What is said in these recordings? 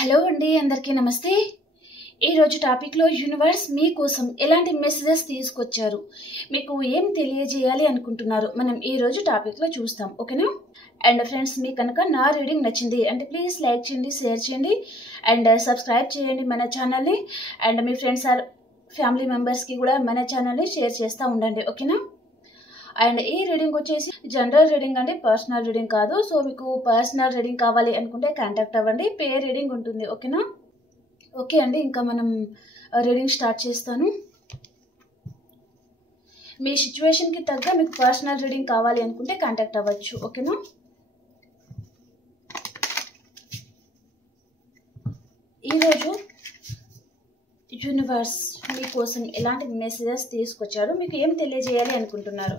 Hello అండి, అందరికీ నమస్తే. ఈరోజు టాపిక్లో యూనివర్స్ మీకోసం ఎలాంటి మెసేజెస్ తీసుకొచ్చారు, మీకు ఏం తెలియజేయాలి అనుకుంటున్నారు, మనం ఈరోజు టాపిక్లో చూస్తాం. ఓకేనా? అండ్ ఫ్రెండ్స్, మీకు కనుక నా రీడింగ్ నచ్చింది అంటే ప్లీజ్ లైక్ చేయండి, షేర్ చేయండి అండ్ సబ్స్క్రైబ్ చేయండి మన ఛానల్ని. అండ్ మీ ఫ్రెండ్స్ ఆర్ ఫ్యామిలీ మెంబర్స్కి కూడా మన ఛానల్ని షేర్ చేస్తూ ఉండండి. ఓకేనా? అండ్ ఈ రీడింగ్ వచ్చేసి జనరల్ రీడింగ్ అండి, పర్సనల్ రీడింగ్ కాదు. సో మీకు పర్సనల్ రీడింగ్ కావాలి అనుకుంటే కాంటాక్ట్ అవ్వండి, పే రీడింగ్ ఉంటుంది. ఓకేనా? ఓకే అండి, ఇంకా మనం రీడింగ్ స్టార్ట్ చేస్తాను. మీ సిచ్యువేషన్కి తగ్గ మీకు పర్సనల్ రీడింగ్ కావాలి అనుకుంటే కాంటాక్ట్ అవ్వచ్చు. ఓకేనా? ఈరోజు యూనివర్స్ మీకోసం ఎలాంటి మెసేజెస్ తీసుకొచ్చారు, మీకు ఏం తెలియజేయాలి అనుకుంటున్నారు.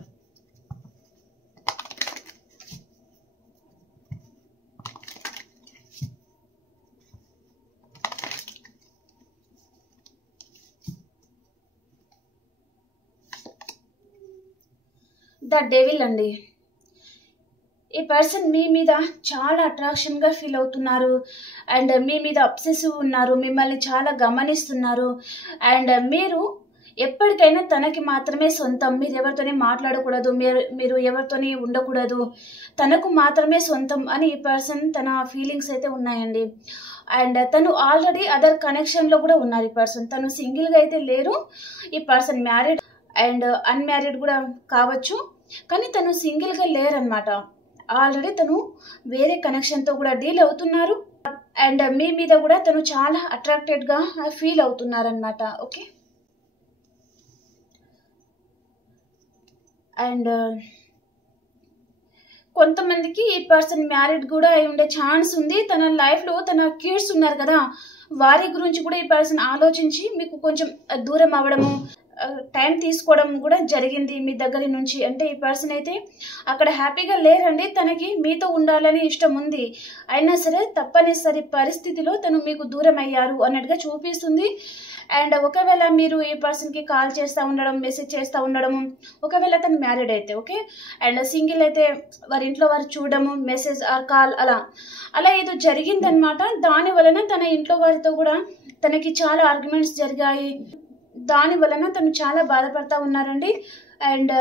ద డెవిల్ అండి. ఈ పర్సన్ మీ మీద చాలా అట్రాక్షన్గా ఫీల్ అవుతున్నారు అండ్ మీ మీద అబ్సెసివ్ ఉన్నారు, మిమ్మల్ని చాలా గమనిస్తున్నారు అండ్ మీరు ఎప్పటికైనా తనకి మాత్రమే సొంతం. మీరు ఎవరితోనే మాట్లాడకూడదు, మీరు ఎవరితోని ఉండకూడదు, తనకు మాత్రమే సొంతం అని ఈ పర్సన్ తన ఫీలింగ్స్ అయితే ఉన్నాయండి. అండ్ తను ఆల్రెడీ అదర్ కనెక్షన్లో కూడా ఉన్నారు. ఈ పర్సన్ తను సింగిల్గా అయితే లేరు. ఈ పర్సన్ మ్యారీడ్ అండ్ అన్మ్యారీడ్ కూడా కావచ్చు, కానీ తను సింగిల్గా లేరనమాట. ఆల్రెడీ తను వేరే కనెక్షన్తో కూడా డీల్ అవుతున్నారు అండ్ మీ మీద కూడా తను చాలా అట్రాక్టెడ్గా ఫీల్ అవుతున్నారనమాట. ఓకే. అండ్ కొంతమందికి ఈ పర్సన్ మ్యారీడ్ కూడా అయి ఉండే ఛాన్స్ ఉంది. తన లైఫ్లో తన కిడ్స్ ఉన్నారు కదా, వారి గురించి కూడా ఈ పర్సన్ ఆలోచించి మీకు కొంచెం దూరం అవ్వడము, టైం తీసుకోవడం కూడా జరిగింది మీ దగ్గర నుంచి. అంటే ఈ పర్సన్ అయితే అక్కడ హ్యాపీగా లేరండి, తనకి మీతో ఉండాలని ఇష్టం ఉంది, అయినా సరే తప్పనిసరి పరిస్థితిలో తను మీకు దూరం అయ్యారు అన్నట్టుగా చూపిస్తుంది. అండ్ ఒకవేళ మీరు ఈ పర్సన్కి కాల్ చేస్తూ ఉండడం, మెసేజ్ చేస్తూ ఉండడం, ఒకవేళ తను మ్యారీడ్ అయితే ఓకే, అండ్ సింగిల్ అయితే వారి ఇంట్లో వారు చూడడము, మెసేజ్ ఆర్ కాల్ అలా ఏదో జరిగిందనమాట. దాని వలన తన ఇంట్లో వారితో కూడా తనకి చాలా ఆర్గ్యుమెంట్స్ జరిగాయి. దాని వలన తను చాలా బాధపడతా ఉన్నారండి. అండ్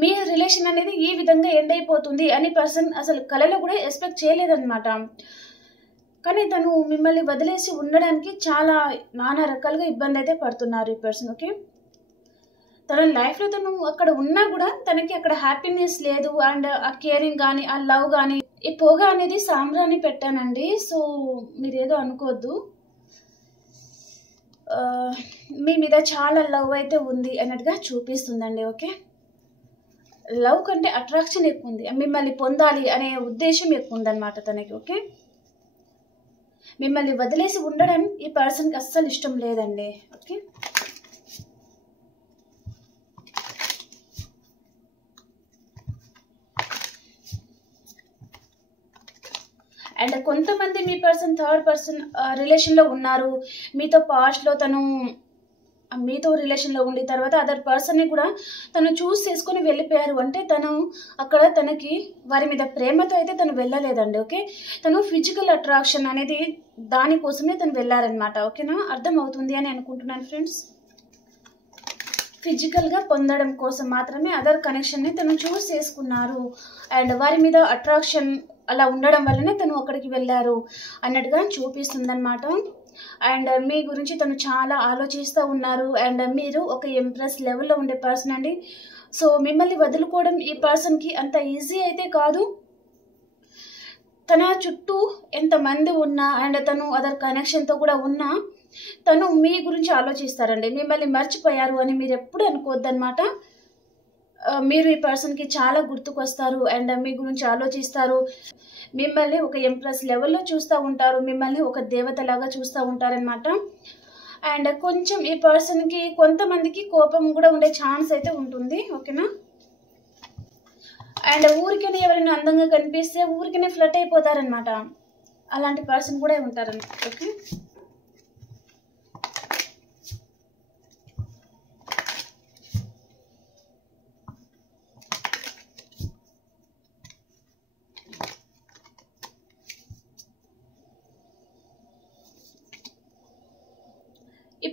మీ రిలేషన్ అనేది ఈ విధంగా ఎండ్ అయిపోతుంది అని పర్సన్ అసలు కలలో కూడా ఎక్స్పెక్ట్ చేయలేదన్నమాట. కానీ తను మిమ్మల్ని వదిలేసి ఉండడానికి చాలా నానా రకాలుగా ఇబ్బంది అయితే పడుతున్నారు ఈ పర్సన్. ఓకే. తన లైఫ్లో తను అక్కడ ఉన్నా కూడా తనకి అక్కడ హ్యాపీనెస్ లేదు అండ్ ఆ కేరింగ్ కానీ ఆ లవ్ కానీ. ఈ పొగ అనేది సాంబ్రాణి పెట్టానండి, సో మీరేదో అనుకోవద్దు. మీ మీద చాలా లవ్ అయితే ఉంది అన్నట్టుగా చూపిస్తుందండి. ఓకే. లవ్ కంటే అట్రాక్షన్ ఎక్కువ ఉంది, మిమ్మల్ని పొందాలి అనే ఉద్దేశం ఎక్కువ ఉందన్నమాట తనకి. ఓకే. మిమ్మల్ని వదిలేసి ఉండడం ఈ పర్సన్కి అస్సలు ఇష్టం లేదండి. ఓకే. అండ్ కొంతమంది మీ పర్సన్ థర్డ్ పర్సన్ రిలేషన్లో ఉన్నారు. మీతో పాస్ట్లో తను మీతో రిలేషన్లో ఉండి తర్వాత అదర్ పర్సన్ని కూడా తను చూస్ చేసుకొని వెళ్ళిపోయారు. అంటే తను అక్కడ తనకి వారి మీద ప్రేమతో అయితే తను వెళ్ళలేదండి. ఓకే. తను ఫిజికల్ అట్రాక్షన్ అనేది దానికోసమే తను వెళ్ళారనమాట. ఓకేనా? అర్థం అవుతుంది అని అనుకుంటున్నాను ఫ్రెండ్స్. ఫిజికల్గా పొందడం కోసం మాత్రమే అదర్ కనెక్షన్ని తను చూస్ చేసుకున్నారు అండ్ వారి మీద అట్రాక్షన్ అలా ఉండడం వల్లనే తను అక్కడికి వెళ్ళారు అన్నట్టుగా చూపిస్తుందన్నమాట. అండ్ మీ గురించి తను చాలా ఆలోచిస్తూ ఉన్నారు అండ్ మీరు ఒక ఎంప్రెస్ లెవెల్లో ఉండే పర్సన్ అండి. సో మిమ్మల్ని వదులుకోవడం ఈ పర్సన్కి అంత ఈజీ అయితే కాదు. తన చుట్టూ ఎంతమంది ఉన్నా అండ్ తను అదర్ కనెక్షన్తో కూడా ఉన్నా తను మీ గురించి ఆలోచిస్తారండి. మిమ్మల్ని మర్చిపోయారు అని మీరు ఎప్పుడు అనుకోవద్దనమాట. మీరు ఈ పర్సన్కి చాలా గుర్తుకొస్తారు అండ్ మీ గురించి ఆలోచిస్తారు. మిమ్మల్ని ఒక ఎంప్రెస్ లెవెల్లో చూస్తూ ఉంటారు, మిమ్మల్ని ఒక దేవతలాగా చూస్తూ ఉంటారనమాట. అండ్ కొంచెం ఈ పర్సన్కి కొంతమందికి కోపం కూడా ఉండే ఛాన్స్ అయితే ఉంటుంది. ఓకేనా? అండ్ ఊరికనే ఎవరైనా అందంగా కనిపిస్తే ఊరికనే ఫ్లట్ అయిపోతారనమాట. అలాంటి పర్సన్ కూడా ఉంటారనమాట. ఓకే.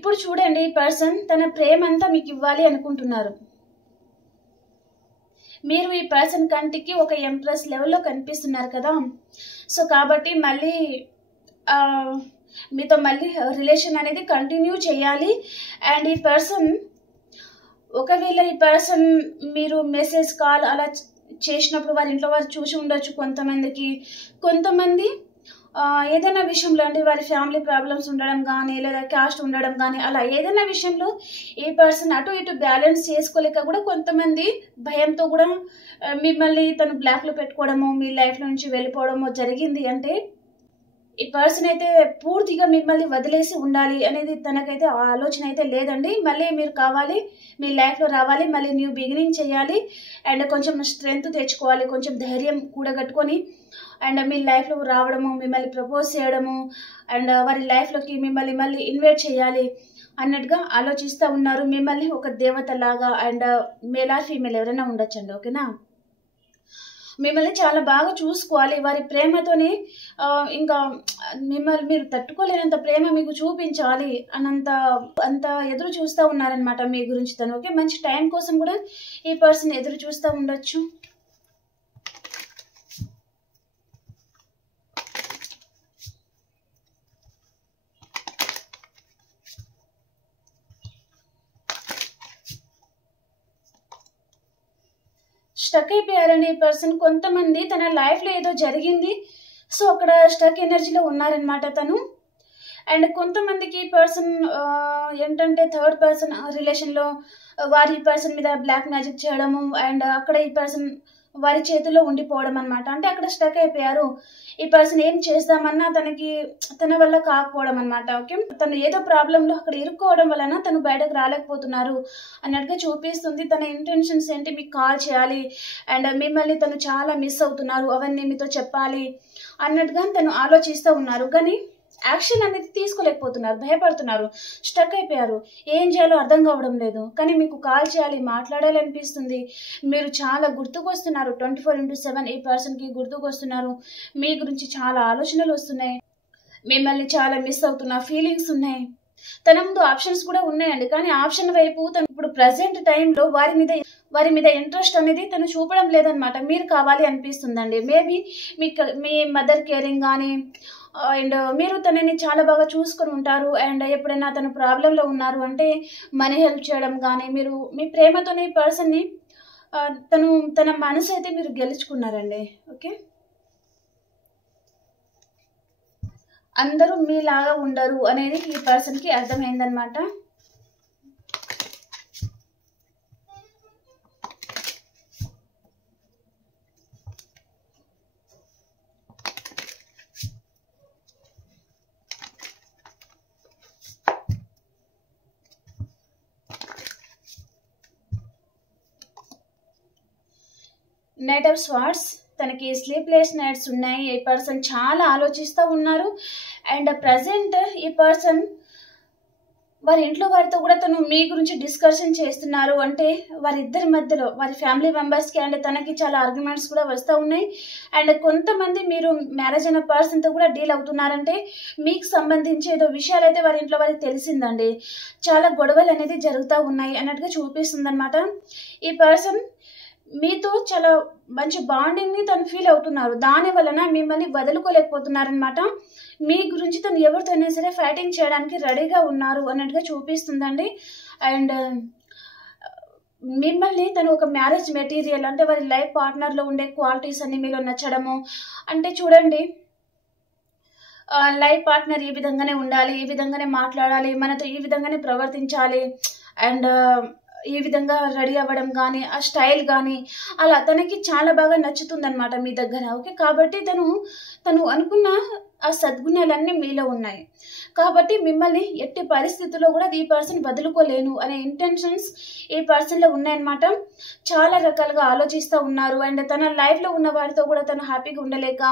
ఇప్పుడు చూడండి, ఈ పర్సన్ తన ప్రేమ అంతా మీకు ఇవ్వాలి అనుకుంటున్నారు. మీరు ఈ పర్సన్ కంటికి ఒక ఎంప్రెస్ లెవెల్లో కనిపిస్తున్నారు కదా. సో కాబట్టి మళ్ళీ మీతో మళ్ళీ రిలేషన్ అనేది కంటిన్యూ చేయాలి. అండ్ ఈ పర్సన్, ఒకవేళ ఈ పర్సన్ మీరు మెసేజ్ కాల్ అలా చేసినప్పుడు వారి ఇంట్లో వారు చూసి ఉండొచ్చు. కొంతమంది ఏదైనా విషయంలో అంటే వారి ఫ్యామిలీ ప్రాబ్లమ్స్ ఉండడం కానీ లేదా క్యాస్ట్ ఉండడం కానీ అలా ఏదైనా విషయంలో ఈ పర్సన్ అటు ఇటు బ్యాలెన్స్ చేసుకోలేక కూడా కొంతమంది భయంతో కూడా మిమ్మల్ని తను బ్లాక్లో పెట్టుకోవడము, మీ లైఫ్ నుంచి వెళ్ళిపోవడము జరిగింది. అంటే ఈ పర్సన్ అయితే పూర్తిగా మిమ్మల్ని వదిలేసి ఉండాలి అనేది తనకైతే ఆలోచన అయితే లేదండి. మళ్ళీ మీరు కావాలి, మీ లైఫ్లో రావాలి, మళ్ళీ న్యూ బిగినింగ్ చేయాలి అండ్ కొంచెం స్ట్రెంగ్త్ తెచ్చుకోవాలి, కొంచెం ధైర్యం కూడగట్టుకొని అండ్ మీ లైఫ్లో రావడము, మిమ్మల్ని ప్రపోజ్ చేయడము అండ్ వారి లైఫ్లోకి మిమ్మల్ని మళ్ళీ ఇన్వైట్ చేయాలి అన్నట్టుగా ఆలోచిస్తూ ఉన్నారు. మిమ్మల్ని ఒక దేవత లాగా అండ్ మేల్ ఆర్ ఫీమేల్ ఎవరైనా ఉండొచ్చండి. ఓకేనా, మిమ్మల్ని చాలా బాగా చూసుకోవాలి. వారి ప్రేమతోనే ఇంకా మిమ్మల్ని మీరు తట్టుకోలేనంత ప్రేమ మీకు చూపించాలి అంత ఎదురు చూస్తూ ఉన్నారనమాట మీ గురించి తను. ఓకే, మంచి టైం కోసం కూడా ఈ పర్సన్ ఎదురు చూస్తూ ఉండొచ్చు. స్టక్ అయిపోయారండి ఈ పర్సన్. కొంతమంది తన లైఫ్లో ఏదో జరిగింది, సో అక్కడ స్టక్ ఎనర్జీలో ఉన్నారనమాట తను. అండ్ కొంతమందికి ఈ పర్సన్ ఏంటంటే థర్డ్ పర్సన్ రిలేషన్లో వారి పర్సన్ మీద బ్లాక్ మ్యాజిక్ చేయడము అండ్ అక్కడ ఈ పర్సన్ వారి చేతుల్లో ఉండిపోవడం అనమాట. అంటే అక్కడ స్టక్ అయిపోయారు. ఈ పర్సన్ ఏం చేద్దామన్నా తన వల్ల కాకపోవడం అనమాట. ఓకే, తను ఏదో ప్రాబ్లంలో అక్కడ ఇరుక్కోవడం వలన తను బయటకు రాలేకపోతున్నారు అన్నట్టుగా చూపిస్తుంది. తన ఇంటెన్షన్స్ ఏంటి, మీకు కాల్ చేయాలి అండ్ మిమ్మల్ని తను చాలా మిస్ అవుతున్నారు, అవన్నీ మీతో చెప్పాలి అన్నట్టుగా తను ఆలోచిస్తూ ఉన్నారు. కానీ యాక్షన్ అనేది తీసుకోలేకపోతున్నారు, భయపడుతున్నారు, స్టక్ అయిపోయారు. ఏం చేయాలో అర్థం కావడం లేదు. కానీ మీకు కాల్ చేయాలి, మాట్లాడాలి అనిపిస్తుంది. మీరు చాలా గుర్తుకొస్తున్నారు, 24/7 ఈ పర్సన్కి గుర్తుకొస్తున్నారు. మీ గురించి చాలా ఆలోచనలు వస్తున్నాయి, మిమ్మల్ని చాలా మిస్ అవుతున్న ఫీలింగ్స్ ఉన్నాయి. తన ముందు ఆప్షన్స్ కూడా ఉన్నాయండి, కానీ ఆప్షన్ వైపు తను ఇప్పుడు ప్రజెంట్ టైంలో వారి మీద ఇంట్రెస్ట్ అనేది తను చూపడం లేదనమాట. మీరు కావాలి అనిపిస్తుందండి. మేబీ మీ మదర్ కేరింగ్ కానీ అండ్ మీరు తనని చాలా బాగా చూసుకొని ఉంటారు. అండ్ ఎప్పుడైనా తను ప్రాబ్లంలో ఉన్నారు అంటే మనీ హెల్ప్ చేయడం కానీ, మీరు మీ ప్రేమతోనే ఈ పర్సన్ని తన మనసు అయితే మీరు గెలుచుకున్నారండి. ఓకే, అందరూ మీలాగా ఉండరు అనేది ఈ పర్సన్కి అర్థమైందనమాట. నైట్ ఆఫ్ స్వార్డ్స్, తనకి స్లీప్లెస్ నైట్స్ ఉన్నాయి. ఈ పర్సన్ చాలా ఆలోచిస్తూ ఉన్నారు. అండ్ ప్రజెంట్ ఈ పర్సన్ వారి ఇంట్లో వారితో కూడా తను మీ గురించి డిస్కషన్ చేస్తున్నారు. అంటే వారిద్దరి మధ్యలో వారి ఫ్యామిలీ మెంబర్స్కి అండ్ తనకి చాలా ఆర్గ్యుమెంట్స్ కూడా వస్తూ ఉన్నాయి. అండ్ కొంతమంది మీరు మ్యారేజ్ అయిన పర్సన్తో కూడా డీల్ అవుతున్నారంటే మీకు సంబంధించి ఏదో విషయాలు అయితే వారి ఇంట్లో వారికి తెలిసిందండి. చాలా గొడవలు అనేది జరుగుతూ ఉన్నాయి అన్నట్టుగా చూపిస్తుంది అనమాట. ఈ పర్సన్ మీతో చాలా మంచి బాండింగ్ని తను ఫీల్ అవుతున్నారు. దాని వలన మిమ్మల్ని వదులుకోలేకపోతున్నారనమాట. మీ గురించి తను ఎవరితోనే సరే ఫైటింగ్ చేయడానికి రెడీగా ఉన్నారు అన్నట్టుగా చూపిస్తుందండి. అండ్ మిమ్మల్ని తను ఒక మ్యారేజ్ మెటీరియల్, అంటే వారి లైఫ్ పార్ట్నర్లో ఉండే క్వాలిటీస్ అన్ని మీలో నచ్చడము. అంటే చూడండి, లైఫ్ పార్ట్నర్ ఈ విధంగానే ఉండాలి, ఈ విధంగానే మాట్లాడాలి, మనతో ఈ విధంగానే ప్రవర్తించాలి అండ్ ఈ విధంగా రెడీ అవ్వడం కానీ, ఆ స్టైల్ కానీ అలా తనకి చాలా బాగా నచ్చుతుందన్నమాట మీ దగ్గర. ఓకే, కాబట్టి తను అనుకున్న ఆ సద్గుణాలన్నీ మీలో ఉన్నాయి. కాబట్టి మిమ్మల్ని ఎట్టి పరిస్థితుల్లో కూడా ఈ పర్సన్ వదులుకోలేను అనే ఇంటెన్షన్స్ ఈ పర్సన్లో ఉన్నాయన్నమాట. చాలా రకాలుగా ఆలోచిస్తూ ఉన్నారు. అండ్ తన లైఫ్లో ఉన్న వారితో కూడా తను హ్యాపీగా ఉండలేక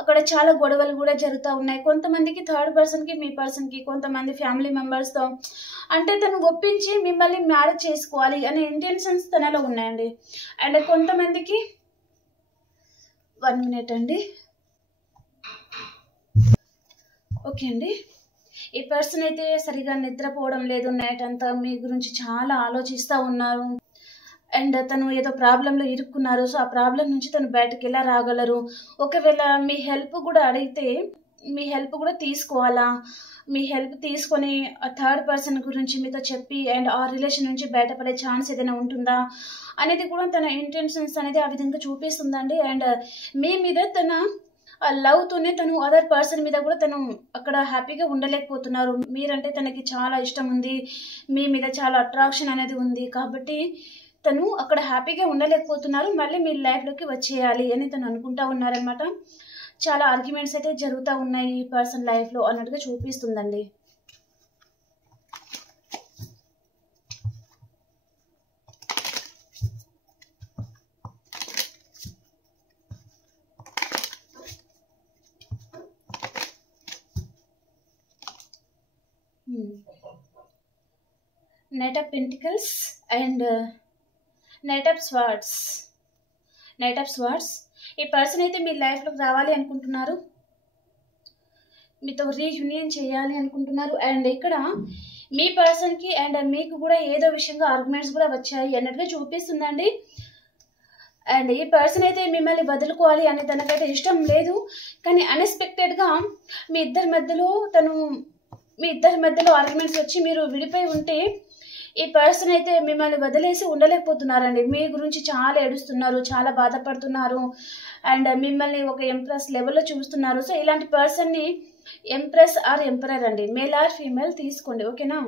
అక్కడ చాలా గొడవలు కూడా జరుగుతూ ఉన్నాయి. కొంతమందికి థర్డ్ పర్సన్కి, మీ పర్సన్కి, కొంతమంది ఫ్యామిలీ మెంబర్స్తో. అంటే తను ఒప్పించి మిమ్మల్ని మ్యారేజ్ చేసుకోవాలి అనే ఇంటెన్షన్స్ తనలో ఉన్నాయండి. అండ్ కొంతమందికి 1 minute అండి. ఓకే అండి, ఈ పర్సన్ అయితే సరిగా నిద్రపోవడం లేదు, నైట్ అంతా మీ గురించి చాలా ఆలోచిస్తూ ఉన్నారు. అండ్ తను ఏదో ప్రాబ్లంలో ఇరుక్కున్నారు. సో ఆ ప్రాబ్లం నుంచి తను బయటకు ఎలా రాగలరు, ఒకవేళ మీ హెల్ప్ కూడా అడిగితే మీ హెల్ప్ కూడా తీసుకోవాలా, మీ హెల్ప్ తీసుకొని ఆ థర్డ్ పర్సన్ గురించి మీతో చెప్పి అండ్ ఆ రిలేషన్ నుంచి బయటపడే ఛాన్స్ ఏదైనా ఉంటుందా అనేది కూడా తన ఇంటెన్షన్స్ అనేది ఆ విధంగా చూపిస్తుందండి. అండ్ మీ మీద తన లవ్తోనే తను అదర్ పర్సన్ మీద కూడా తను అక్కడ హ్యాపీగా ఉండలేకపోతున్నారు. మీరంటే తనకి చాలా ఇష్టం ఉంది, మీ మీద చాలా అట్రాక్షన్ అనేది ఉంది, కాబట్టి తను అక్కడ హ్యాపీగా ఉండలేకపోతున్నారు. మళ్ళీ మీ లైఫ్లోకి వచ్చేయాలి అని తను అనుకుంటా ఉన్నారనమాట. చాలా ఆర్గ్యుమెంట్స్ అయితే జరుగుతూ ఉన్నాయి ఈ పర్సన్ లైఫ్లో అన్నట్టుగా చూపిస్తుందండి. Knight of pentacles and knight of swords. Knight of swords, ఈ పర్సన్ అయితే మీ లైఫ్లోకి రావాలి అనుకుంటున్నారు, మీతో రీయూనియన్ చేయాలి అనుకుంటున్నారు. అండ్ ఇక్కడ మీ పర్సన్కి అండ్ మీకు కూడా ఏదో విషయంగా ఆర్గ్యుమెంట్స్ కూడా వచ్చాయి అన్నట్టుగా చూపిస్తుందండి. అండ్ ఈ పర్సన్ అయితే మిమ్మల్ని వదులుకోవాలి అని తనకైతే ఇష్టం లేదు, కానీ అన్ఎక్స్పెక్టెడ్గా మీ ఇద్దరి మధ్యలో ఆర్గ్యుమెంట్స్ వచ్చి మీరు విడిపోయి ఉంటే ఈ పర్సన్ అయితే మిమ్మల్ని వదిలేసి ఉండలేకపోతున్నారండి. మీ గురించి చాలా ఏడుస్తున్నారు, చాలా బాధపడుతున్నారు అండ్ మిమ్మల్ని ఒక ఎంప్రెస్ లెవెల్లో చూస్తున్నారు. సో ఇలాంటి పర్సన్ని ఎంప్రెస్ ఆర్ ఎంపరర్ అండి, మేల్ ఆర్ ఫీమేల్ తీసుకోండి, ఓకేనా.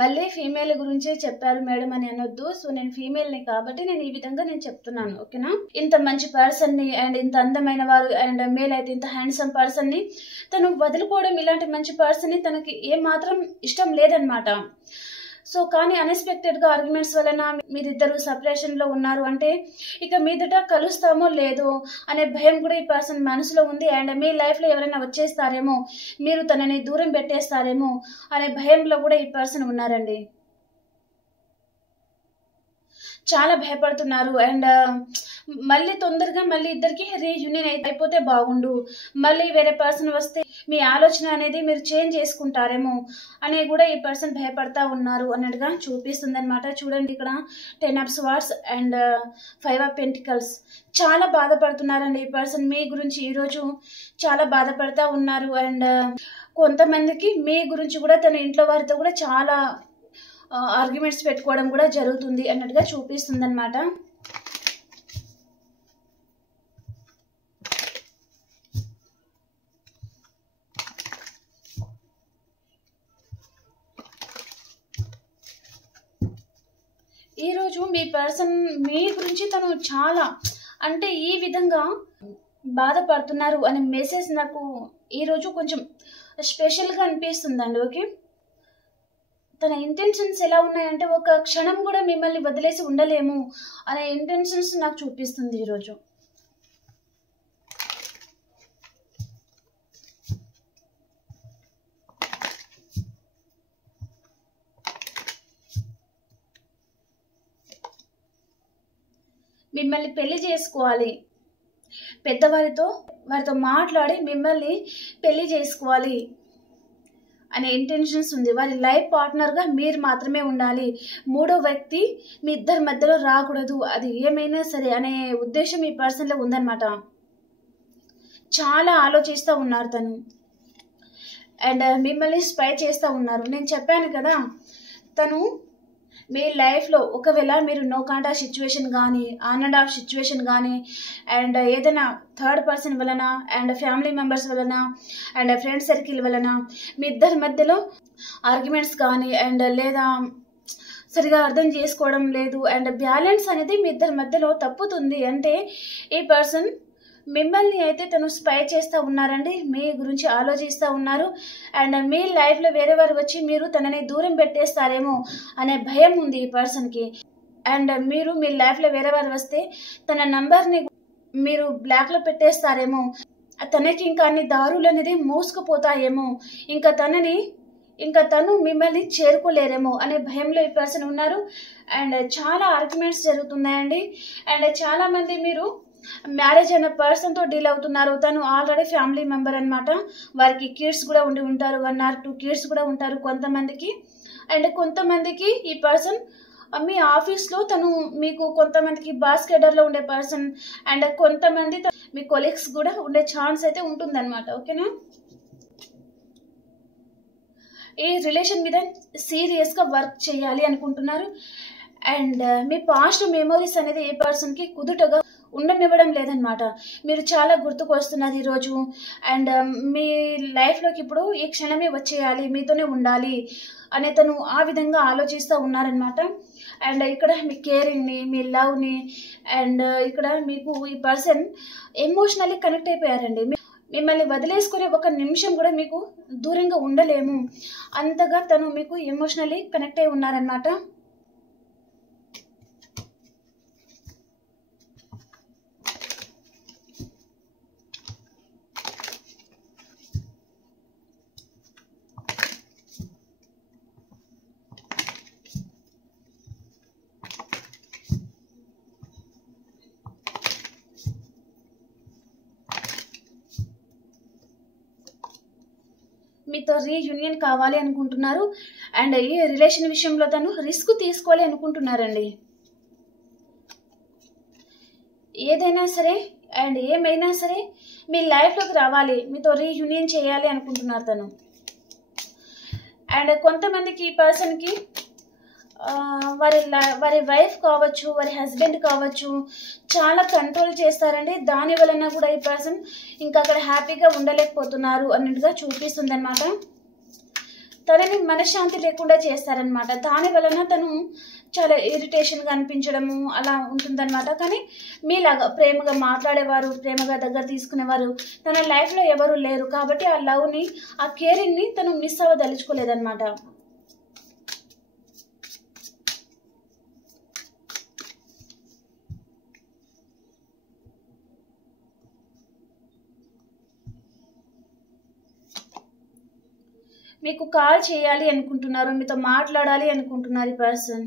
మళ్ళీ ఫీమేల్ గురించే చెప్పారు మేడం అని అనొద్దు. సో నేను ఫీమేల్ని కాబట్టి నేను ఈ విధంగా నేను చెప్తున్నాను, ఓకేనా. ఇంత మంచి పర్సన్ని అండ్ ఇంత అందమైన వారు అండ్ మేల్ అయితే ఇంత హ్యాండ్సమ్ పర్సన్ని తను వదులుకోవడం, ఇలాంటి మంచి పర్సన్ని తనకి ఏమాత్రం ఇష్టం లేదనమాట. సో కానీ అన్ఎక్స్పెక్టెడ్గా ఆర్గ్యుమెంట్స్ వలన మీరిద్దరు సపరేషన్లో ఉన్నారు అంటే ఇక మీదట కలుస్తామో లేదో అనే భయం కూడా ఈ పర్సన్ మనసులో ఉంది. అండ్ మీ లైఫ్లో ఎవరైనా వచ్చేస్తారేమో, మీరు తనని దూరం పెట్టేస్తారేమో అనే భయంలో కూడా ఈ పర్సన్ ఉన్నారండి. చాలా భయపడుతున్నారు అండ్ మళ్ళీ తొందరగా మళ్ళీ ఇద్దరికి రీయూనియన్ అయిపోతే బాగుండు, మళ్ళీ వేరే పర్సన్ వస్తే మీ ఆలోచన అనేది మీరు చేంజ్ చేసుకుంటారేమో అని కూడా ఈ పర్సన్ భయపడతా ఉన్నారు అన్నట్టుగా చూపిస్తుంది అనమాట. చూడండి ఇక్కడ 10 of Swords and 5 of Pentacles. చాలా బాధపడుతున్నారండి ఈ పర్సన్ మీ గురించి ఈరోజు చాలా బాధపడతా ఉన్నారు. అండ్ కొంతమందికి మీ గురించి కూడా తన ఇంట్లో వారితో కూడా చాలా ఆర్గ్యుమెంట్స్ పెట్టుకోవడం కూడా జరుగుతుంది అన్నట్టుగా చూపిస్తుంది అనమాట. ఈరోజు మీ పర్సన్ మీ గురించి తను చాలా అంటే ఈ విధంగా బాధపడుతున్నారు అనే మెసేజ్ నాకు ఈరోజు కొంచెం స్పెషల్గా అనిపిస్తుందండి, ఓకే. తన ఇంటెన్షన్స్ ఎలా ఉన్నాయంటే ఒక క్షణం కూడా మిమ్మల్ని వదిలేసి ఉండలేము అనే ఇంటెన్షన్స్ నాకు చూపిస్తుంది ఈరోజు. మిమ్మల్ని పెళ్లి చేసుకోవాలి, వారితో మాట్లాడి మిమ్మల్ని పెళ్లి చేసుకోవాలి అనే ఇంటెన్షన్స్ ఉంది. వారి లైఫ్ పార్ట్నర్గా మీరు మాత్రమే ఉండాలి, మూడో వ్యక్తి మీ ఇద్దరి మధ్యలో రాకూడదు, అది ఏమైనా సరే అనే ఉద్దేశం ఈ పర్సన్లో ఉందన్నమాట. చాలా ఆలోచిస్తూ ఉన్నారు తను అండ్ మిమ్మల్ని స్పై చేస్తూ ఉన్నారు. నేను చెప్పాను కదా, తను మీ లైఫ్లో ఒకవేళ మీరు నో కాంటాక్ట్ సిచ్యువేషన్ కానీ ఆన్ అండ్ ఆఫ్ సిచ్యువేషన్ కానీ అండ్ ఏదైనా థర్డ్ పర్సన్ వలన అండ్ ఫ్యామిలీ మెంబర్స్ వలన అండ్ ఫ్రెండ్ సర్కిల్ వలన మీ ఇద్దరి మధ్యలో ఆర్గ్యుమెంట్స్ కానీ అండ్ లేదా సరిగా అర్థం చేసుకోవడం లేదు అండ్ బ్యాలెన్స్ అనేది మీ ఇద్దరి మధ్యలో తప్పుతుంది అంటే ఈ పర్సన్ మిమ్మల్ని అయితే తను స్పై చేస్తూ ఉన్నారండి, మీ గురించి ఆలోచిస్తూ ఉన్నారు అండ్ మీ లైఫ్లో వేరే వారు వచ్చి మీరు తనని దూరం పెట్టేస్తారేమో అనే భయం ఉంది ఈ పర్సన్కి. అండ్ మీరు మీ లైఫ్లో వేరే వారు వస్తే తన నంబర్ని మీరు బ్లాక్లో పెట్టేస్తారేమో, తనకి ఇంకా అన్ని దారులు అనేది మోసుకుపోతాయేమో, ఇంకా తను మిమ్మల్ని చేరుకోలేరేమో అనే భయంలో ఈ పర్సన్ ఉన్నారు. అండ్ చాలా ఆర్గ్యుమెంట్స్ జరుగుతున్నాయండి అండ్ చాలామంది మీరు మ్యారేజ్ అయిన పర్సన్తో డీల్ అవుతున్నారు. తను ఆల్రెడీ ఫ్యామిలీ మెంబర్ అనమాట. వారికి కిడ్స్ కూడా ఉండి ఉంటారు, 1 or 2 కిడ్స్ కూడా ఉంటారు కొంతమందికి. అండ్ కొంతమందికి ఈ పర్సన్ మీ ఆఫీస్లో తను మీకు కొంతమందికి బాస్కెటర్లో ఉండే పర్సన్, అండ్ కొంతమంది మీ కొలీగ్స్ కూడా ఉండే ఛాన్స్ అయితే ఉంటుందన్నమాట. ఓకేనా? ఈ రిలేషన్ మీద సీరియస్గా వర్క్ చేయాలి అనుకుంటున్నారు. అండ్ మీ పాస్ట్ మెమోరీస్ అనేది ఏ పర్సన్కి కుదుటగా ఉండనివ్వడం లేదనమాట. మీరు చాలా గుర్తుకు వస్తున్నారు ఈరోజు. అండ్ మీ లైఫ్లోకి ఇప్పుడు ఈ క్షణమే వచ్చేయాలి, మీతోనే ఉండాలి అనే తను ఆ విధంగా ఆలోచిస్తూ ఉన్నారనమాట. అండ్ ఇక్కడ మీ కేరింగ్ని, మీ లవ్ని, అండ్ ఇక్కడ మీకు ఈ పర్సన్ ఎమోషనల్లీ కనెక్ట్ అయిపోయారండి. మిమ్మల్ని వదిలేసుకునే ఒక నిమిషం కూడా మీకు దూరంగా ఉండలేము, అంతగా తను మీకు ఎమోషనల్లీ కనెక్ట్ అయి ఉన్నారనమాట. మీతో రీయూనియన్ కావాలి అనుకుంటున్నారు. అండ్ ఈ రిలేషన్ విషయంలో తను రిస్క్ తీసుకోవాలి అనుకుంటున్నారండి. ఏదైనా సరే అండ్ ఏమైనా సరే మీ లైఫ్లోకి రావాలి, మీతో రీయూనియన్ చేయాలి అనుకుంటున్నారు తను. అండ్ కొంతమందికి ఈ పర్సన్కి వారి వైఫ్ కావచ్చు, వారి హస్బెండ్ కావచ్చు, చాలా కంట్రోల్ చేస్తారండి. దాని వలన కూడా ఈ పర్సన్ ఇంకా అక్కడ హ్యాపీగా ఉండలేకపోతున్నారు అన్నట్టుగా చూపిస్తుంది అనమాట. తనని మనశ్శాంతి లేకుండా చేస్తారనమాట. దాని వలన తను చాలా ఇరిటేషన్గా అనిపించడము అలా ఉంటుందన్నమాట. కానీ మీలాగా ప్రేమగా మాట్లాడేవారు, ప్రేమగా దగ్గర తీసుకునేవారు తన లైఫ్లో ఎవరు లేరు. కాబట్టి ఆ లవ్ని, ఆ కేరింగ్ని తను మిస్ అవ్వదలుచుకోలేదన్నమాట. మీకు కాల్ చేయాలి అనుకుంటున్నారు, మీతో మాట్లాడాలి అనుకుంటున్నారు ఈ పర్సన్.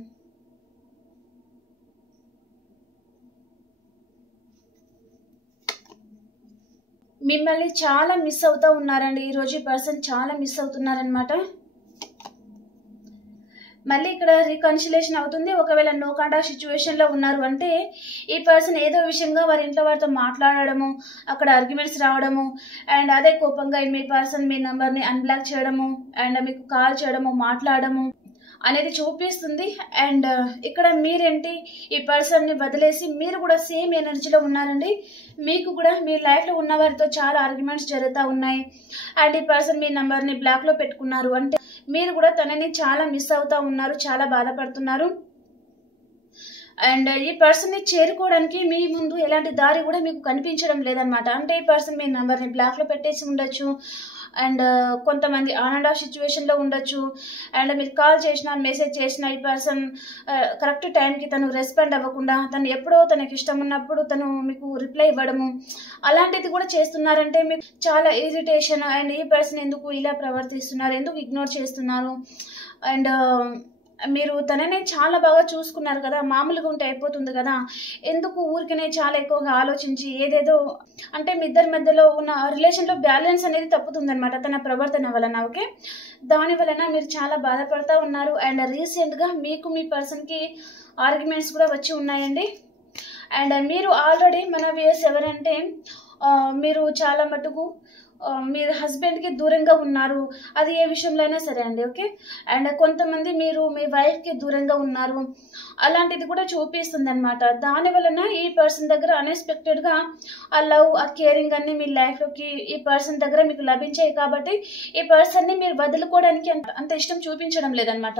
మిమ్మల్ని చాలా మిస్ అవుతూ ఉన్నారండి ఈరోజు. ఈ పర్సన్ చాలా మిస్ అవుతున్నారనమాట. మళ్ళీ ఇక్కడ రీకన్సిలేషన్ అవుతుంది. ఒకవేళ నో కాంటాక్ట్ సిచ్యువేషన్లో ఉన్నారు అంటే ఈ పర్సన్ ఏదో విషయంగా వారి ఇంట్లో వారితో మాట్లాడడము, అక్కడ ఆర్గ్యుమెంట్స్ రావడము, అండ్ అదే కోపంగా మీ పర్సన్ మీ నెంబర్ని అన్బ్లాక్ చేయడము, అండ్ మీకు కాల్ చేయడము, మాట్లాడము అనేది చూపిస్తుంది. అండ్ ఇక్కడ మీరేంటి, ఈ పర్సన్ని వదిలేసి మీరు కూడా సేమ్ ఎనర్జీలో ఉన్నారండి. మీకు కూడా మీ లైఫ్లో ఉన్న వారితో చాలా ఆర్గ్యుమెంట్స్ జరుగుతూ ఉన్నాయి. అండ్ ఈ పర్సన్ మీ నెంబర్ని బ్లాక్లో పెట్టుకున్నారు అంటే మీరు కూడా తనని చాలా మిస్ అవుతూ ఉన్నారు, చాలా బాధపడుతున్నారు. అండ్ ఈ పర్సన్ని చేరుకోవడానికి మీ ముందు ఎలాంటి దారి కూడా మీకు కనిపించడం లేదనమాట. అంటే ఈ పర్సన్ మీ నెంబర్ని బ్లాక్లో పెట్టేసి ఉండొచ్చు, అండ్ కొంతమంది ఆన్ అండ్ ఆఫ్ సిచ్యువేషన్లో ఉండొచ్చు. అండ్ మీరు కాల్ చేసినా, మెసేజ్ చేసినా ఈ పర్సన్ కరెక్ట్ టైంకి తను రెస్పాండ్ అవ్వకుండా, తను ఎప్పుడో తనకి ఇష్టం ఉన్నప్పుడు తను మీకు రిప్లై ఇవ్వడము అలాంటిది కూడా చేస్తున్నారంటే మీకు చాలా ఇరిటేషన్. అండ్ ఈ పర్సన్ ఎందుకు ఇలా ప్రవర్తిస్తున్నారు, ఎందుకు ఇగ్నోర్ చేస్తున్నారు, అండ్ మీరు తననే చాలా బాగా చూసుకున్నారు కదా, మామూలుగా ఉంటే అయిపోతుంది కదా, ఎందుకు ఊరికనే చాలా ఎక్కువగా ఆలోచించి ఏదేదో అంటే మీ ఇద్దరి మధ్యలో ఉన్న రిలేషన్లో బ్యాలెన్స్ అనేది తప్పుతుంది అనమాట తన ప్రవర్తన వలన. ఓకే, దాని వలన మీరు చాలా బాధపడుతూ ఉన్నారు. అండ్ రీసెంట్గా మీకు మీ పర్సన్కి ఆర్గ్యుమెంట్స్ కూడా వచ్చి ఉన్నాయండి. అండ్ మీరు ఆల్రెడీ మన వ్యూయర్స్ ఎవరంటే మీరు చాలా మటుకు మీరు హస్బెండ్కి దూరంగా ఉన్నారు, అది ఏ విషయంలో అయినా సరే అండి. ఓకే, అండ్ కొంతమంది మీరు మీ వైఫ్కి దూరంగా ఉన్నారు, అలాంటిది కూడా చూపిస్తుంది అనమాట. దాని వలన ఈ పర్సన్ దగ్గర అన్ఎక్స్పెక్టెడ్గా ఆ లవ్, ఆ కేరింగ్ అన్ని మీ లైఫ్లోకి ఈ పర్సన్ దగ్గర మీకు లభించాయి. కాబట్టి ఈ పర్సన్ని మీరు వదులుకోవడానికి అంత ఇష్టం చూపించడం లేదనమాట.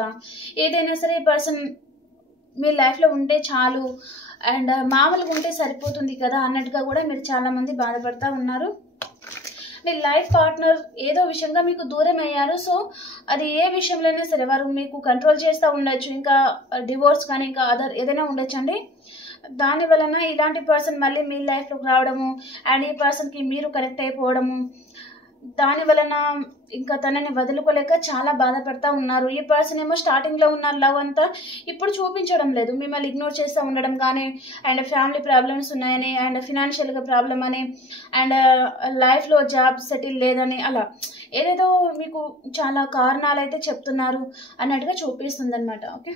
ఏదైనా సరే ఈ పర్సన్ మీ లైఫ్లో ఉంటే చాలు, అండ్ మామూలుగా ఉంటే సరిపోతుంది కదా అన్నట్టుగా కూడా మీరు చాలామంది బాధపడుతూ ఉన్నారు. మీ లైఫ్ పార్ట్నర్ ఏదో విషయంగా మీకు దూరం అయ్యారు. సో అది ఏ విషయంలోనే సరే వారు మీకు కంట్రోల్ చేస్తూ ఉండొచ్చు, ఇంకా డివోర్స్ కానీ ఇంకా అదర్ ఏదైనా ఉండొచ్చు అండి. దాని వలన ఇలాంటి పర్సన్ మళ్ళీ మీ లైఫ్లోకి రావడము, అండ్ ఈ పర్సన్కి మీరు కనెక్ట్ అయిపోవడము, దాని వలన ఇంకా తనని వదులుకోలేక చాలా బాధపడతా ఉన్నారు. ఈ పర్సన్ ఏమో స్టార్టింగ్లో ఉన్న లవ్ అంతా ఇప్పుడు చూపించడం లేదు, మిమ్మల్ని ఇగ్నోర్ చేస్తూ ఉండడం కానీ, అండ్ ఫ్యామిలీ ప్రాబ్లమ్స్ ఉన్నాయని, అండ్ ఫినాన్షియల్గా ప్రాబ్లం అని, అండ్ లైఫ్లో జాబ్ సెటిల్ లేదని, అలా ఏదేదో మీకు చాలా కారణాలు అయితే చెప్తున్నారు అన్నట్టుగా చూపిస్తుంది అనమాట. ఓకే,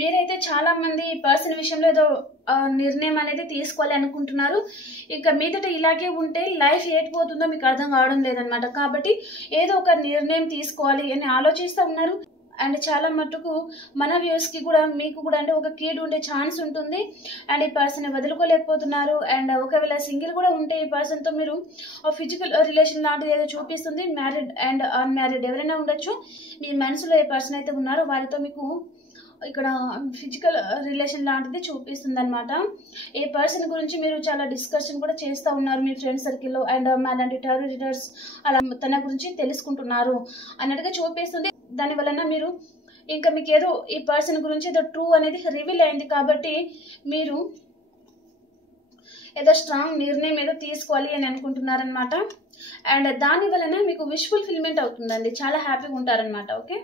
మీరైతే చాలా మంది ఈ పర్సన్ విషయంలో ఏదో నిర్ణయం అనేది తీసుకోవాలి అనుకుంటున్నారు. ఇక మీదట ఇలాగే ఉంటే లైఫ్ ఏటిపోతుందో మీకు అర్థం కావడం లేదనమాట. కాబట్టి ఏదో ఒక నిర్ణయం తీసుకోవాలి అని ఆలోచిస్తూ ఉన్నారు. అండ్ చాలా మటుకు మన వ్యూస్కి కూడా మీకు కూడా అంటే ఒక కీడ్ ఉండే ఛాన్స్ ఉంటుంది. అండ్ ఈ పర్సన్ వదులుకోలేకపోతున్నారు. అండ్ ఒకవేళ సింగిల్ కూడా ఉంటే ఈ పర్సన్తో మీరు ఫిజికల్ రిలేషన్ లాంటిది ఏదో చూపిస్తుంది. మ్యారీడ్ అండ్ అన్మ్యారీడ్ ఎవరైనా ఉండొచ్చు. మీ మనసులో ఏ పర్సన్ అయితే ఉన్నారో వారితో మీకు ఇక్కడ ఫిజికల్ రిలేషన్ లాంటిది చూపిస్తుంది అనమాట. ఈ పర్సన్ గురించి మీరు చాలా డిస్కషన్ కూడా చేస్తూ ఉన్నారు మీ ఫ్రెండ్ సర్కిల్లో. అండ్ అలాంటి రీడర్స్ అలా తన గురించి తెలుసుకుంటున్నారు అన్నట్టుగా చూపిస్తుంది. దాని వలన మీరు ఇంకా మీకు ఏదో ఈ పర్సన్ గురించి ఏదో ట్రూ అనేది రివీల్ అయింది. కాబట్టి మీరు ఏదో స్ట్రాంగ్ నిర్ణయం ఏదో తీసుకోవాలి అని అనుకుంటున్నారనమాట. అండ్ దాని వలన మీకు విష్ ఫుల్ఫిల్మెంట్ అవుతుందండి, చాలా హ్యాపీగా ఉంటారనమాట. ఓకే,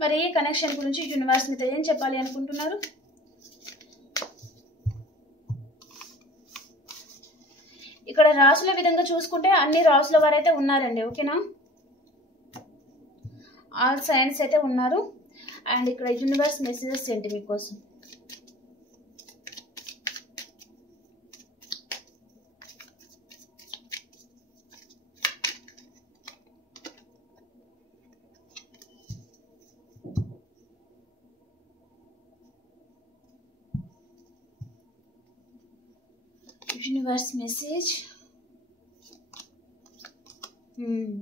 మరి ఈ కనెక్షన్ గురించి యూనివర్స్ మీతో ఏం చెప్పాలి అనుకుంటున్నారు? ఇక్కడ రాసుల విధంగా చూసుకుంటే అన్ని రాసుల వారైతే ఉన్నారండి. ఓకేనా, ఆల్ సైన్స్ అయితే ఉన్నారు. అండ్ ఇక్కడ యూనివర్స్ మెసేజెస్ ఏంటి మీకోసం? Universe message.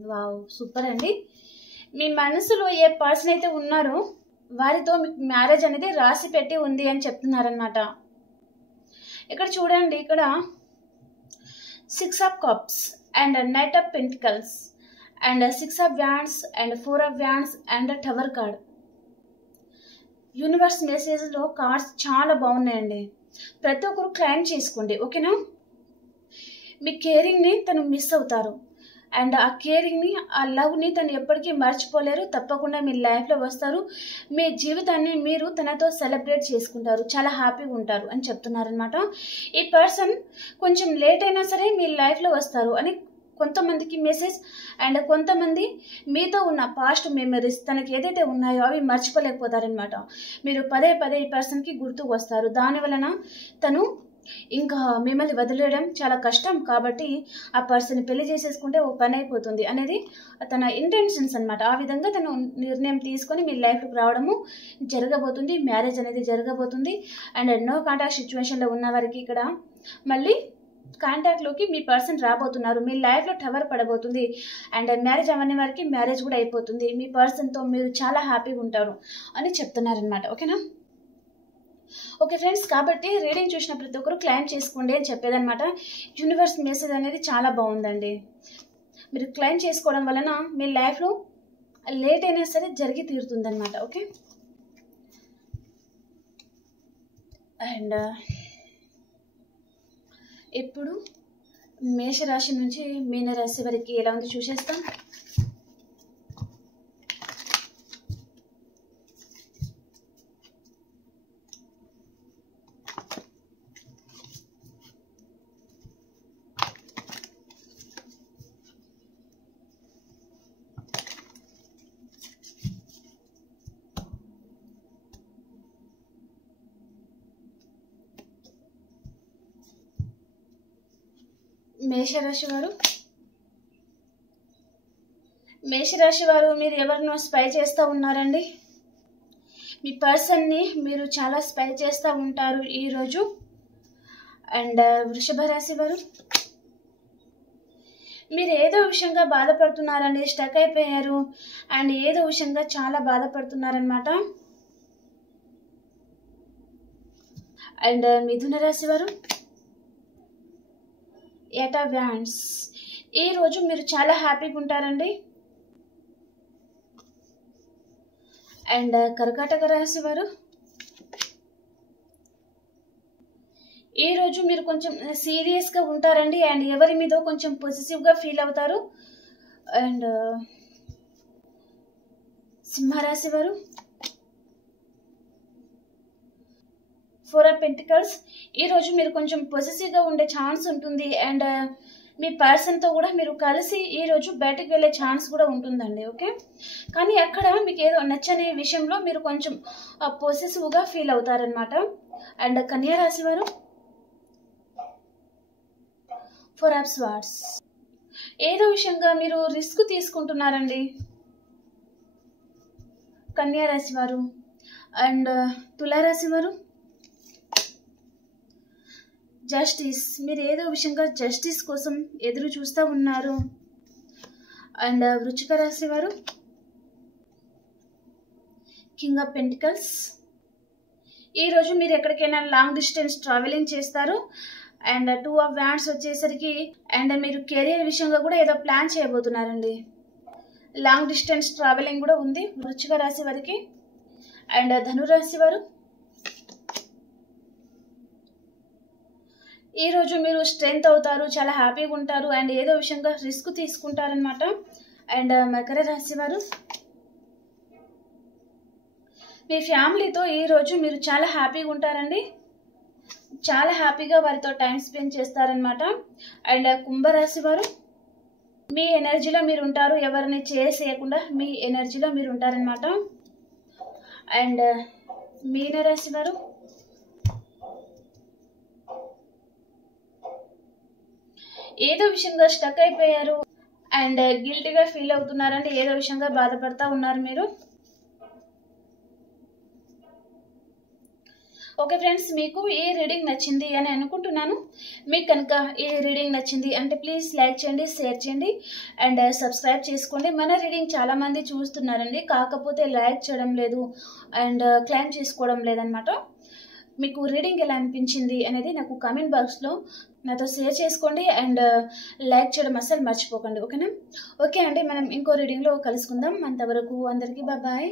వావ్, సూపర్ అండి. మీ మనసులో ఏ పర్సన్ అయితే ఉన్నారో వారితో మీకు మ్యారేజ్ అనేది రాసి పెట్టి ఉంది అని చెప్తున్నారనమాట. ఇక్కడ చూడండి, ఇక్కడ 6 of Cups and Knight of Pentacles and 6 of Wands and 4 of Wands and Tower card. Universe మెసేజ్లో కార్డ్స్ చాలా బాగున్నాయండి. ప్రతి ఒక్కరు క్లైమ్ చేసుకోండి. ఓకేనా, మీ కేరింగ్ని తను మిస్ అవుతారు. అండ్ ఆ కేరింగ్ని, ఆ లవ్ని తను ఎప్పటికీ మర్చిపోలేరు. తప్పకుండా మీ లైఫ్లో వస్తారు. మీ జీవితాన్ని మీరు తనతో సెలబ్రేట్ చేసుకుంటారు, చాలా హ్యాపీగా ఉంటారు అని చెప్తున్నారనమాట. ఈ పర్సన్ కొంచెం లేట్ అయినా సరే మీ లైఫ్లో వస్తారు అని కొంతమందికి మెసేజ్. అండ్ కొంతమంది మీతో ఉన్న పాస్ట్ మెమరీస్ తనకి ఏదైతే ఉన్నాయో అవి మర్చిపోలేకపోతారనమాట. మీరు పదే పదే ఈ పర్సన్కి గుర్తుకు వస్తారు. దాని వలన తను ఇంకా మిమ్మల్ని వదిలేయడం చాలా కష్టం. కాబట్టి ఆ పర్సన్ పెళ్లి చేసేసుకుంటే ఓ పని అయిపోతుంది అనేది తన ఇంటెన్షన్స్ అనమాట. ఆ విధంగా తను నిర్ణయం తీసుకొని మీ లైఫ్కి రావడము జరగబోతుంది. మ్యారేజ్ అనేది జరగబోతుంది. అండ్ నో కాంటాక్ట్ సిచ్యువేషన్లో ఉన్న వారికి ఇక్కడ మళ్ళీ కాంటాక్ట్లోకి మీ పర్సన్ రాబోతున్నారు. మీ లైఫ్లో టవర్ పడబోతుంది. అండ్ మ్యారేజ్ అవ్వని వారికి మ్యారేజ్ కూడా అయిపోతుంది. మీ పర్సన్తో మీరు చాలా హ్యాపీగా ఉంటారు అని చెప్తున్నారనమాట. ఓకేనా, ఓకే ఫ్రెండ్స్, కాబట్టి రీడింగ్ చూసిన ప్రతి ఒక్కరు క్లైమ్ చేసుకోండి అని చెప్పేదన్నమాట. యూనివర్స్ మెసేజ్ అనేది చాలా బాగుందండి. మీరు క్లైమ్ చేసుకోవడం వలన మీ లైఫ్లో లేట్ అయినా సరే జరిగి తీరుతుందన్నమాట. ఓకే, అండ్ ఇప్పుడు మేషరాశి నుంచి మీనరాశి వరకు ఎలా ఉంది చూసేస్తాం. మేషరాశి వారు మీరు ఎవరినో స్పై చేస్తూ ఉన్నారండి. మీ పర్సన్ని మీరు చాలా స్పై చేస్తూ ఉంటారు ఈరోజు. అండ్ వృషభ రాశి వారు మీరు ఏదో విషయంగా బాధపడుతున్నారండి, స్టక్ అయిపోయారు. అండ్ ఏదో విషయంగా చాలా బాధపడుతున్నారనమాట. అండ్ మిథున రాశి వారు 8 ఆఫ్ వ్యాండ్స్. ఈ రోజు మీరు చాలా హ్యాపీగా ఉంటారండి. అండ్ కర్కాటక రాశి వారు, ఈ రోజు మీరు కొంచెం సీరియస్గా ఉంటారండి. అండ్ ఎవరి మీద కొంచెం పొసెసివ్గా ఫీల్ అవుతారు. అండ్ సింహరాశి వారు, 4 ఆఫ్ పెంటికల్స్. ఈరోజు మీరు కొంచెం పొసెసివ్గా ఉండే ఛాన్స్ ఉంటుంది. అండ్ మీ పర్సన్తో కూడా మీరు కలిసి ఈరోజు బయటకు వెళ్ళే ఛాన్స్ కూడా ఉంటుందండి. ఓకే, కానీ అక్కడ మీకు ఏదో నచ్చని విషయంలో మీరు కొంచెం పొసెసివ్గా ఫీల్ అవుతారనమాట. అండ్ కన్యా రాశి వారు, 4 ఆఫ్ స్వార్డ్స్. ఏదో విషయంగా మీరు రిస్క్ తీసుకుంటున్నారండి కన్యా రాశి వారు. అండ్ తులారాశి వారు, జస్టిస్. మీరు ఏదో విషయంగా జస్టిస్ కోసం ఎదురు చూస్తూ ఉన్నారు. అండ్ వృశ్చిక రాశి వారు, కింగ్ ఆఫ్ పెంటికల్స్. ఈరోజు మీరు ఎక్కడికైనా లాంగ్ డిస్టెన్స్ ట్రావెలింగ్ చేస్తారు. అండ్ 2 ఆఫ్ వ్యాండ్స్ వచ్చేసరికి అండ్ మీరు కెరియర్ విషయంగా కూడా ఏదో ప్లాన్ చేయబోతున్నారండి. లాంగ్ డిస్టెన్స్ ట్రావెలింగ్ కూడా ఉంది వృశ్చిక రాశి వారికి. అండ్ ధనురాశి వారు, ఈరోజు మీరు స్ట్రెంగ్త్ అవుతారు, చాలా హ్యాపీగా ఉంటారు. అండ్ ఏదో విషయంగా రిస్క్ తీసుకుంటారనమాట. అండ్ మకర రాశి వారు, మీ ఫ్యామిలీతో ఈరోజు మీరు చాలా హ్యాపీగా ఉంటారండి. చాలా హ్యాపీగా వారితో టైం స్పెండ్ చేస్తారనమాట. అండ్ కుంభరాశి వారు, మీ ఎనర్జీలో మీరు ఉంటారు, ఎవరిని చేసేయకుండా మీ ఎనర్జీలో మీరు ఉంటారనమాట. అండ్ మీనరాశి వారు, ఏదో విషయంగా స్టక్ అయిపోయారు. అండ్ గిల్టీగా ఫీల్ అవుతున్నారంటే ఏదో విషయంగా బాధపడతా ఉన్నారు మీరు. ఓకే ఫ్రెండ్స్, మీకు ఈ రీడింగ్ నచ్చింది అని అనుకుంటున్నాను. మీకు కనుక ఈ రీడింగ్ నచ్చింది అంటే ప్లీజ్ లైక్ చేయండి, షేర్ చేయండి అండ్ సబ్స్క్రైబ్ చేసుకోండి. మన రీడింగ్ చాలామంది చూస్తున్నారండి, కాకపోతే లైక్ చేయడం లేదు అండ్ క్లైమ్ చేసుకోవడం లేదనమాట. మీకు రీడింగ్ ఎలా అనిపించింది అనేది నాకు కామెంట్ బాక్స్లో నాతో షేర్ చేసుకోండి. అండ్ లైక్ చేయడం అస్సలు మర్చిపోకండి. ఓకేనా? ఓకే అండి, మనం ఇంకో రీడింగ్లో కలుసుకుందాం. అంతవరకు అందరికీ బాయ్.